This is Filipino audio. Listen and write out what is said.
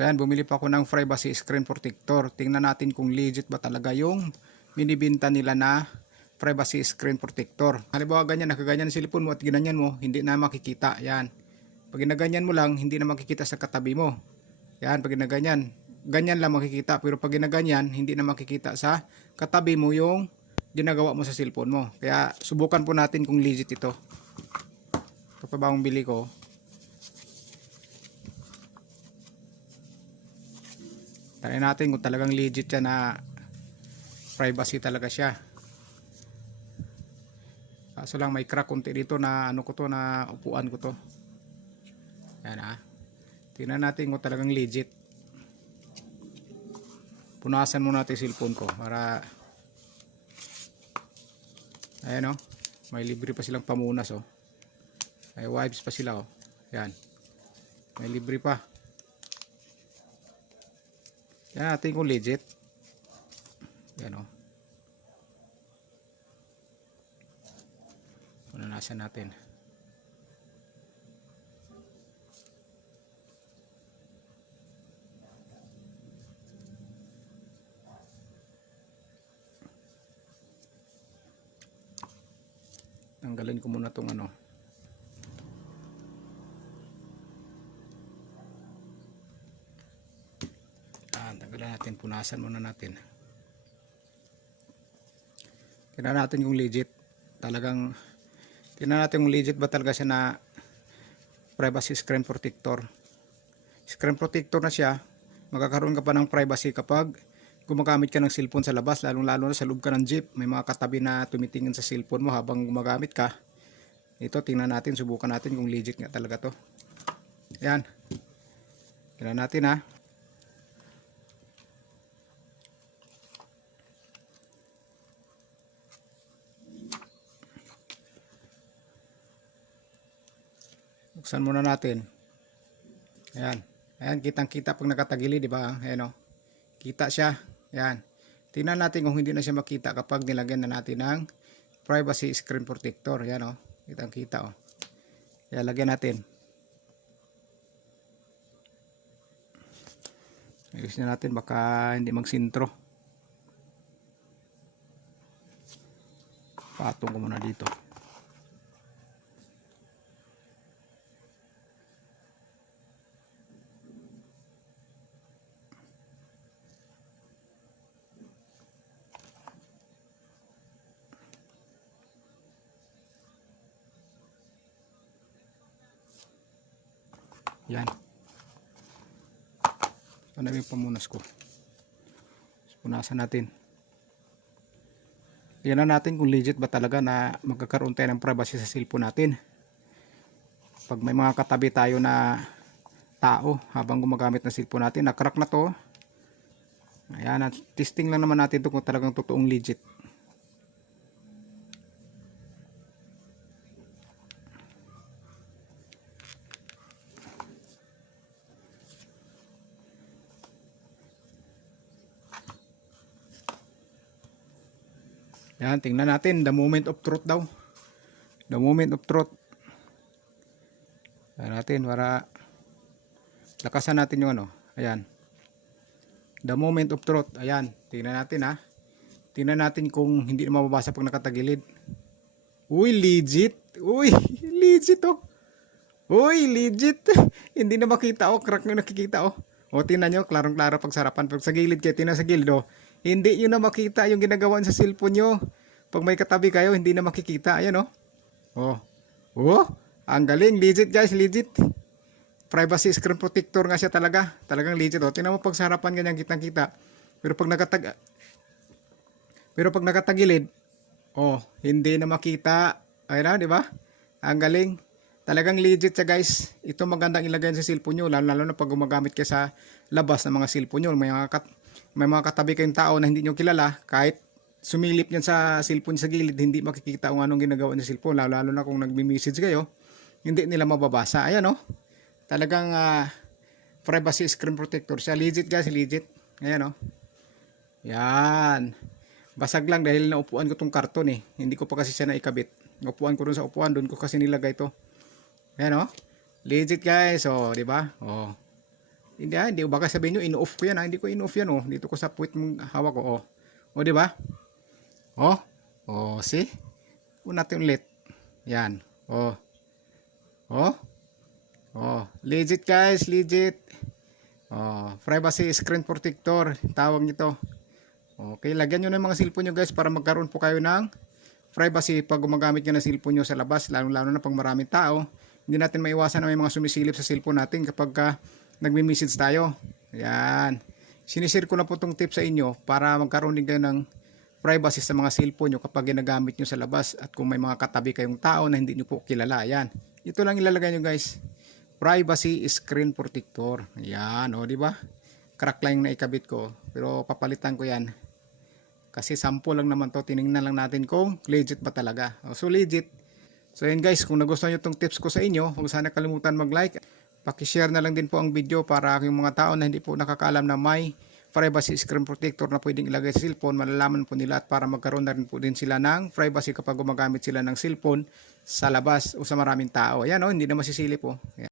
So yan, bumili pa ako ng privacy screen protector. Tingnan natin kung legit ba talaga yung binibinta nila na privacy screen protector. Halimbawa ganyan, nakaganyan ang cellphone mo at ginanyan mo, hindi na makikita. Yan. Pag ginaganyan mo lang, hindi na makikita sa katabi mo. Yan, pag ginaganyan, ganyan lang makikita. Pero pag ginaganyan, hindi na makikita sa katabi mo yung ginagawa mo sa cellphone mo. Kaya subukan po natin kung legit ito. Ito pa ba ang bili ko? Try natin kung talagang legit yan na privacy talaga siya. Kaso lang may crack konti dito na ano ko to, na upuan ko to. Yan ah. Tingnan natin kung talagang legit. Punasan muna natin yung cellphone ko para ayan oh. May libre pa silang pamunas oh. May wipes pa sila oh. Yan. May libre pa. Yan natin kung legit. Yan o. Punasan natin. Tanggalin ko muna tong ano. Tanggalan natin, punasan muna natin. Tingnan natin kung legit. Talagang tingnan natin kung legit ba talaga siya na privacy screen protector. Screen protector na siya. Magkakaroon ka pa ng privacy kapag gumagamit ka ng cellphone sa labas, lalong-lalo na sa loob ka ng jeep. May mga katabi na tumitingin sa cellphone mo habang gumagamit ka. Ito, tingnan natin, subukan natin kung legit nga talaga to. Yan. Tingnan natin ha. Buksan muna natin. Ayan. Ayan, kitang-kita pag nakatagili, di ba? Ayan oh. Kita siya. Ayan. Tingnan natin kung hindi na siya makita kapag nilagyan na natin ng privacy screen protector. Ayan oh. Kitang-kita oh. Ayan, lagyan natin. Ayos na natin, baka hindi magsintro. Patong ko muna dito. Yan. Ano yung pamunas ko? Punasan natin. Tingnan natin kung legit ba talaga na magkakaroon tayo ng privacy sa cellphone natin. Pag may mga katabi tayo na tao habang gumagamit ng cellphone natin, na-crack na to. Ayan, testing lang naman natin ito kung talagang totoong legit. Yan, tingnan natin. The moment of truth daw. The moment of truth. Yan natin para lakasan natin yung ano. Ayan. The moment of truth. Ayan. Tingnan natin ha. Tingnan natin kung hindi na mababasa pag nakatagilid. Uy, legit. Uy, legit oh. Uy, legit. Hindi na makita oh. Crack na nakikita oh. O, tingnan nyo. Klarong-klaro pag sarapan. Pag sa gilid kayo, tingnan sa gilid oh. Hindi nyo na makita yung ginagawa sa cellphone nyo. Pag may katabi kayo, hindi na makikita. Ayan, oh. Oh. Oh. Ang galing. Legit, guys. Legit. Privacy screen protector nga siya talaga. Talagang legit, oh. Tingnan mo pag sa harapan ganyan, kitang-kita. Pero pag nakatagilid, oh, hindi na makita. Ayan na, di ba? Ang galing. Talagang legit siya, guys. Ito magandang ilagay sa cellphone nyo. Lalo na pag gumagamit kayo sa labas ng mga cellphone nyo. May mga katabi kayong tao na hindi nyo kilala, kahit sumilip niyan sa cellphone sa gilid, hindi makikita kung anong ginagawa ng cellphone, lalo na kung nagme-message kayo, hindi nila mababasa. Ayan oh. Talagang privacy screen protector siya. Legit guys, legit. Ayan oh. Yan. Basag lang dahil naupuan ko tong karton eh. Hindi ko pa kasi siya naikabit. Upuan ko dun sa upuan, dun ko kasi nilagay to. Ayan oh. Legit guys, oh, di ba? Oh. Hindi baka sabihin nyo in-off ko yan. Hindi ko in-off yan oh. Dito ko sa puwit mong hawak ko oh. O di ba? Oh. Oh, see? Una natin ulit. Yan. Oh. Oh. Oh, legit guys, legit. Oh, privacy screen protector, tawag nito. Okay, lagyan nyo ng mga cellphone nyo guys para magkaroon po kayo ng privacy pag gumagamit nyo ng cellphone nyo sa labas, lalo na pag maraming tao. Hindi natin maiwasan na may mga sumisilip sa cellphone natin kapag nagme-message tayo. Ayan. Sinishare ko na po itong tip sa inyo para magkaroon din kayo ng privacy sa mga cellphone nyo kapag ginagamit nyo sa labas at kung may mga katabi kayong tao na hindi nyo po kilala. Ayan. Ito lang ilalagay nyo guys. Privacy screen protector. Ayan, o, di ba? Crack lang na ikabit ko. Pero papalitan ko yan. Kasi sample lang naman to. Tinignan lang natin kung legit ba talaga. So, legit. So, ayan guys. Kung nagustuhan nyo itong tips ko sa inyo, huwag sana kalimutan mag-like. Pakishare na lang din po ang video para yung mga tao na hindi po nakakaalam na may privacy screen protector na pwedeng ilagay sa cellphone, malalaman po nila at para magkaroon na rin po din sila ng privacy kapag gumagamit sila ng cellphone sa labas o sa maraming tao. Ayan o, hindi na masisilip po. Ayan.